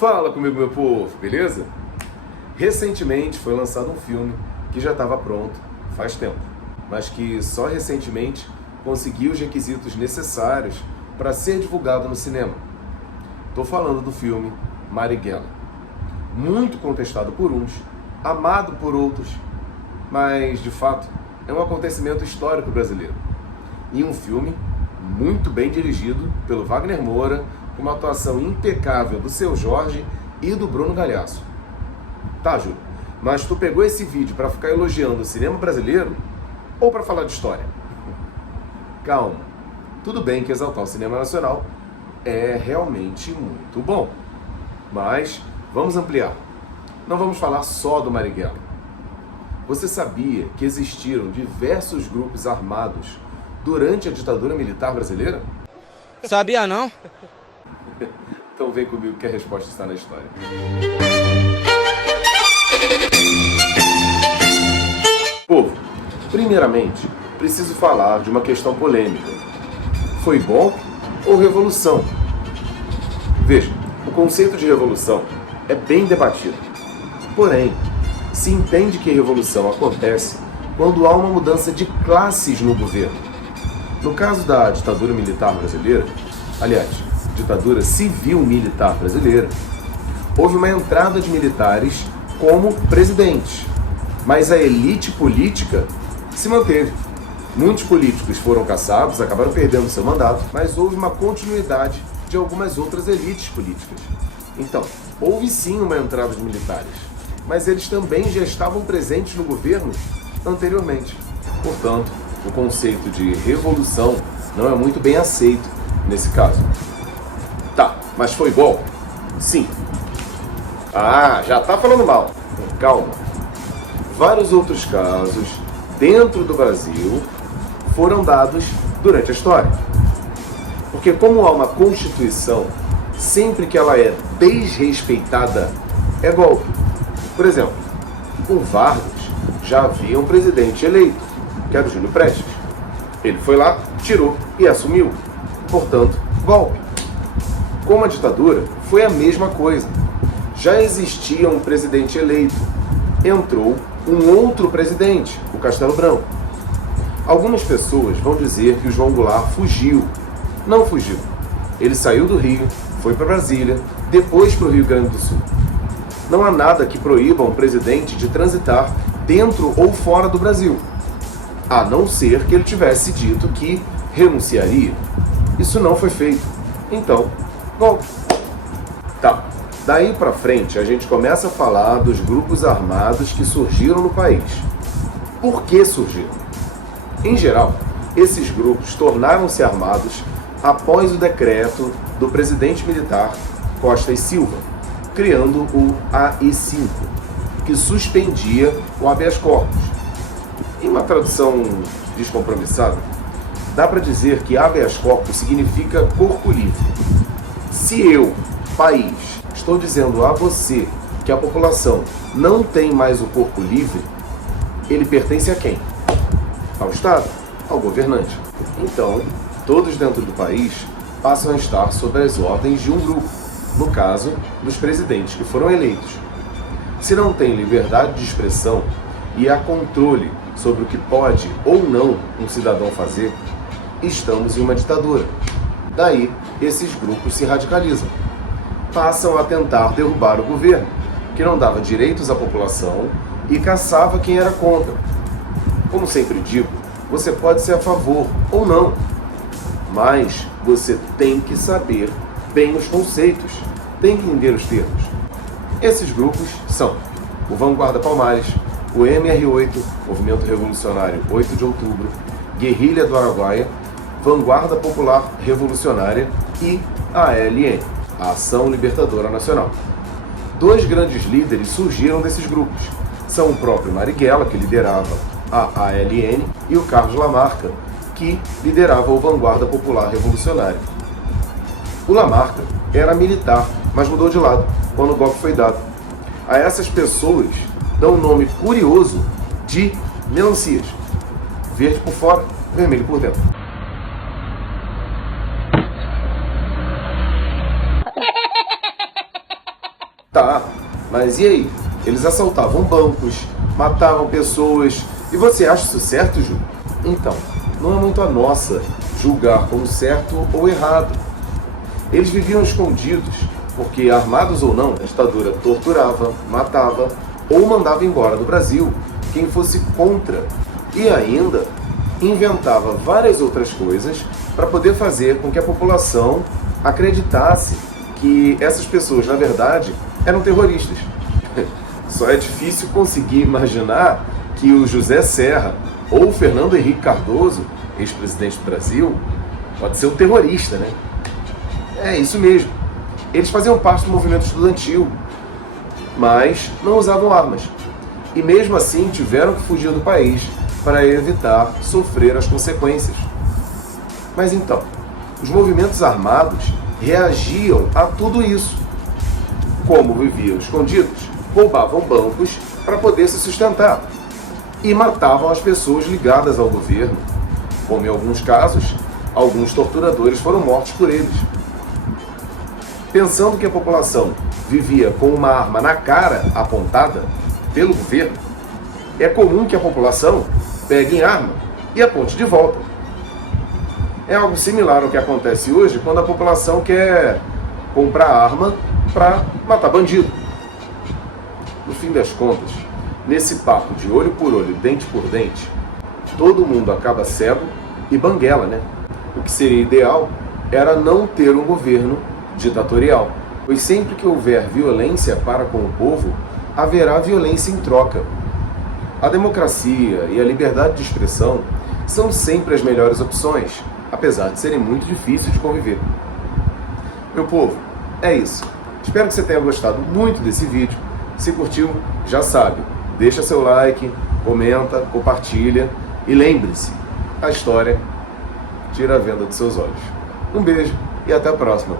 Fala comigo, meu povo, beleza? Recentemente foi lançado um filme que já estava pronto faz tempo, mas que só recentemente conseguiu os requisitos necessários para ser divulgado no cinema. Estou falando do filme Marighella. Muito contestado por uns, amado por outros, mas de fato é um acontecimento histórico brasileiro. E um filme muito bem dirigido pelo Wagner Moura, com uma atuação impecável do Seu Jorge e do Bruno Galhaço. Tá, Júlio, mas tu pegou esse vídeo para ficar elogiando o cinema brasileiro ou para falar de história? Calma, tudo bem que exaltar o cinema nacional é realmente muito bom, mas vamos ampliar. Não vamos falar só do Marighella. Você sabia que existiram diversos grupos armados durante a ditadura militar brasileira? Sabia não? Então vem comigo que a resposta está na história. Povo, primeiramente, preciso falar de uma questão polêmica. Foi golpe ou revolução? Veja, o conceito de revolução é bem debatido. Porém, se entende que a revolução acontece quando há uma mudança de classes no governo. No caso da ditadura militar brasileira, aliás, ditadura civil-militar brasileira, houve uma entrada de militares como presidentes, mas a elite política se manteve. Muitos políticos foram caçados, acabaram perdendo seu mandato, mas houve uma continuidade de algumas outras elites políticas. Então, houve sim uma entrada de militares, mas eles também já estavam presentes no governo anteriormente. Portanto, o conceito de revolução não é muito bem aceito nesse caso. Tá, mas foi golpe? Sim. Ah, já tá falando mal. Calma. Vários outros casos dentro do Brasil foram dados durante a história. Porque como há uma Constituição, sempre que ela é desrespeitada, é golpe. Por exemplo, com Vargas já havia um presidente eleito, que era o Júlio Prestes. Ele foi lá, tirou e assumiu. Portanto, golpe. Com a ditadura, foi a mesma coisa. Já existia um presidente eleito. Entrou um outro presidente, o Castelo Branco. Algumas pessoas vão dizer que o João Goulart fugiu. Não fugiu. Ele saiu do Rio, foi para Brasília, depois para o Rio Grande do Sul. Não há nada que proíba um presidente de transitar dentro ou fora do Brasil, a não ser que ele tivesse dito que renunciaria. Isso não foi feito. Então, golpe. Tá. Daí pra frente, a gente começa a falar dos grupos armados que surgiram no país. Por que surgiram? Em geral, esses grupos tornaram-se armados após o decreto do presidente militar Costa e Silva, criando o AI-5, que suspendia o habeas corpus. Em uma tradução descompromissada, dá para dizer que habeas corpus significa corpo livre. Se eu, país, estou dizendo a você que a população não tem mais o corpo livre, ele pertence a quem? Ao Estado, ao governante. Então, todos dentro do país passam a estar sob as ordens de um grupo, no caso, dos presidentes que foram eleitos. Se não tem liberdade de expressão e há controle sobre o que pode ou não um cidadão fazer, estamos em uma ditadura. Daí, esses grupos se radicalizam. Passam a tentar derrubar o governo, que não dava direitos à população e caçava quem era contra. Como sempre digo, você pode ser a favor ou não, mas você tem que saber bem os conceitos, tem que entender os termos. Esses grupos são o Vanguarda Palmares, o MR8, Movimento Revolucionário 8 de Outubro, Guerrilha do Araguaia, Vanguarda Popular Revolucionária e a ALN, a Ação Libertadora Nacional. Dois grandes líderes surgiram desses grupos. São o próprio Marighella, que liderava a ALN, e o Carlos Lamarca, que liderava o Vanguarda Popular Revolucionária. O Lamarca era militar, mas mudou de lado quando o golpe foi dado. A essas pessoas dão um nome curioso de melancias. Verde por fora, vermelho por dentro. Tá, mas e aí? Eles assaltavam bancos, matavam pessoas. E você acha isso certo, Ju? Então, não é muito a nossa julgar como certo ou errado. Eles viviam escondidos, porque, armados ou não, a ditadura torturava, matava ou mandava embora do Brasil quem fosse contra. E ainda inventava várias outras coisas para poder fazer com que a população acreditasse que essas pessoas, na verdade, eram terroristas. Só é difícil conseguir imaginar que o José Serra ou o Fernando Henrique Cardoso, ex-presidente do Brasil, pode ser um terrorista, né? É isso mesmo. Eles faziam parte do movimento estudantil, mas não usavam armas. E mesmo assim tiveram que fugir do país para evitar sofrer as consequências. Mas então, os movimentos armados reagiam a tudo isso. Como viviam escondidos, roubavam bancos para poder se sustentar e matavam as pessoas ligadas ao governo, como em alguns casos, alguns torturadores foram mortos por eles. Pensando que a população vivia com uma arma na cara apontada pelo governo, é comum que a população pegue em arma e aponte de volta. É algo similar ao que acontece hoje quando a população quer comprar arma para matar bandido. No fim das contas, nesse papo de olho por olho, dente por dente, todo mundo acaba cego e banguela, né? O que seria ideal era não ter um governo ditatorial, pois sempre que houver violência para com o povo, haverá violência em troca. A democracia e a liberdade de expressão são sempre as melhores opções, apesar de serem muito difíceis de conviver. Meu povo, é isso. Espero que você tenha gostado muito desse vídeo. Se curtiu, já sabe, deixa seu like, comenta, compartilha e lembre-se, a história tira a venda dos seus olhos. Um beijo e até a próxima.